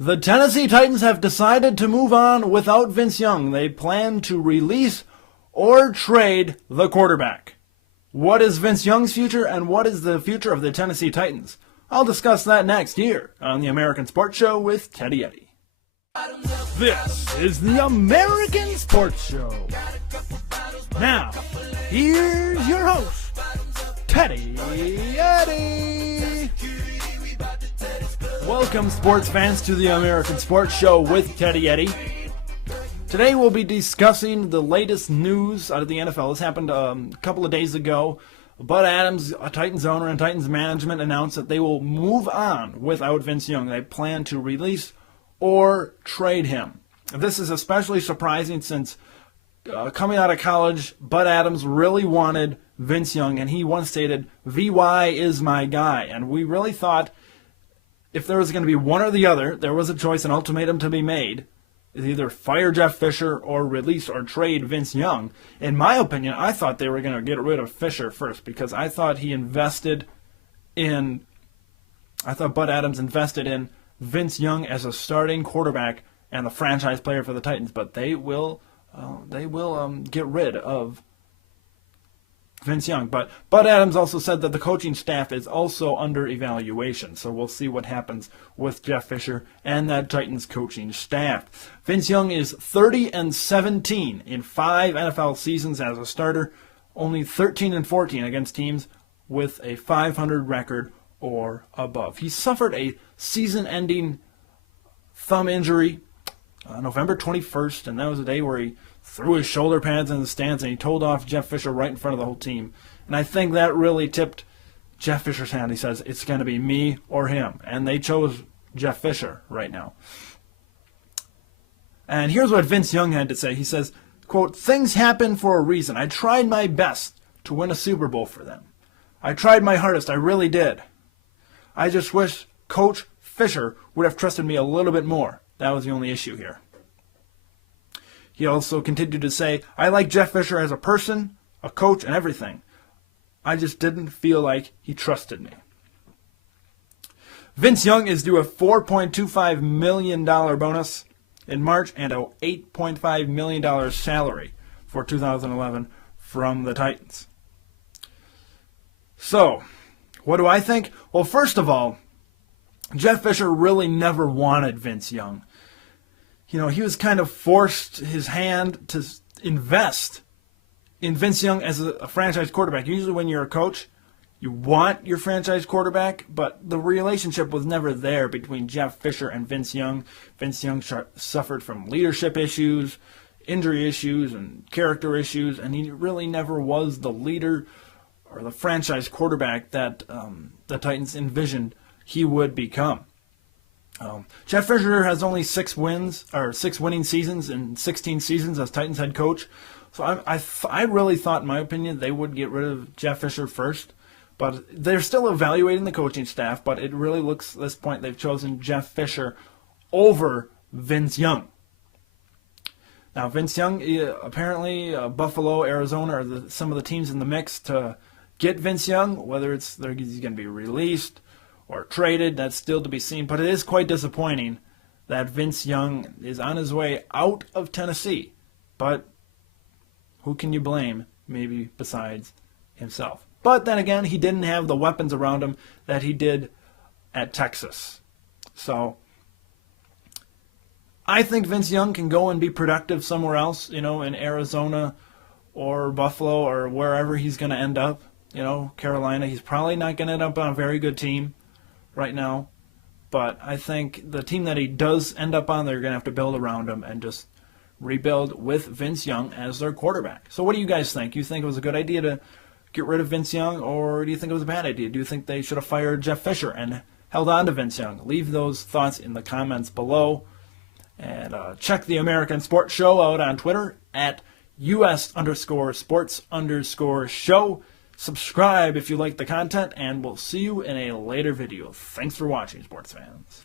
The Tennessee Titans have decided to move on without Vince Young. They plan to release or trade the quarterback. What is Vince Young's future and what is the future of the Tennessee Titans? I'll discuss that next here on the American Sports Show with Teddy Eddy. This is the American Sports Show. Now, here's your host, Teddy Eddy. Welcome, sports fans, to the American Sports Show with Teddy Eddy. Today we'll be discussing the latest news out of the NFL. This happened a couple of days ago. Bud Adams, a Titans owner, and Titans management announced that they will move on without Vince Young. They plan to release or trade him. This is especially surprising since coming out of college, Bud Adams really wanted Vince Young, and he once stated, VY is my guy. And we really thought if there was going to be one or the other, there was a choice, an ultimatum to be made. Is either fire Jeff Fisher or release or trade Vince Young. In my opinion, I thought they were going to get rid of Fisher first because I thought Bud Adams invested in Vince Young as a starting quarterback and the franchise player for the Titans. But they will get rid of Vince Young. But Bud Adams also said that the coaching staff is also under evaluation. So we'll see what happens with Jeff Fisher and that Titans coaching staff. Vince Young is 30-17 in 5 NFL seasons as a starter, only 13-14 against teams with a .500 record or above. He suffered a season-ending thumb injury November 21st, and that was the day where he threw his shoulder pads in the stands and he told off Jeff Fisher right in front of the whole team. And I think that really tipped Jeff Fisher's hand. He says, it's going to be me or him. And they chose Jeff Fisher right now. And here's what Vince Young had to say. He says, quote, things happen for a reason. I tried my best to win a Super Bowl for them. I tried my hardest. I really did. I just wish Coach Fisher would have trusted me a little bit more. That was the only issue here. He also continued to say, I like Jeff Fisher as a person, a coach, and everything. I just didn't feel like he trusted me. Vince Young is due a $4.25 million bonus in March and a $8.5 million salary for 2011 from the Titans. So, what do I think? Well, first of all, Jeff Fisher really never wanted Vince Young. You know, he was kind of forced his hand to invest in Vince Young as a franchise quarterback. Usually when you're a coach, you want your franchise quarterback, but the relationship was never there between Jeff Fisher and Vince Young. Vince Young suffered from leadership issues, injury issues, and character issues, and he really never was the leader or the franchise quarterback that the Titans envisioned he would become. Jeff Fisher has only 6 winning seasons in 16 seasons as Titans head coach. So I really thought, in my opinion, they would get rid of Jeff Fisher first. But they're still evaluating the coaching staff, but it really looks at this point they've chosen Jeff Fisher over Vince Young. Now, Vince Young, apparently Buffalo, Arizona are some of the teams in the mix to get Vince Young, whether he's going to be released or traded, that's still to be seen. But it is quite disappointing that Vince Young is on his way out of Tennessee. But who can you blame, maybe besides himself? But then again, he didn't have the weapons around him that he did at Texas. So I think Vince Young can go and be productive somewhere else, in Arizona or Buffalo or wherever he's going to end up. Carolina, he's probably not going to end up on a very good team right now, but I think the team that he does end up on, they're going to have to build around him and just rebuild with Vince Young as their quarterback. So what do you guys think? You think it was a good idea to get rid of Vince Young, or do you think it was a bad idea? Do you think they should have fired Jeff Fisher and held on to Vince Young? Leave those thoughts in the comments below, and check the American Sports Show out on Twitter at US_sports_show. Subscribe if you like the content, and we'll see you in a later video. Thanks for watching, sports fans.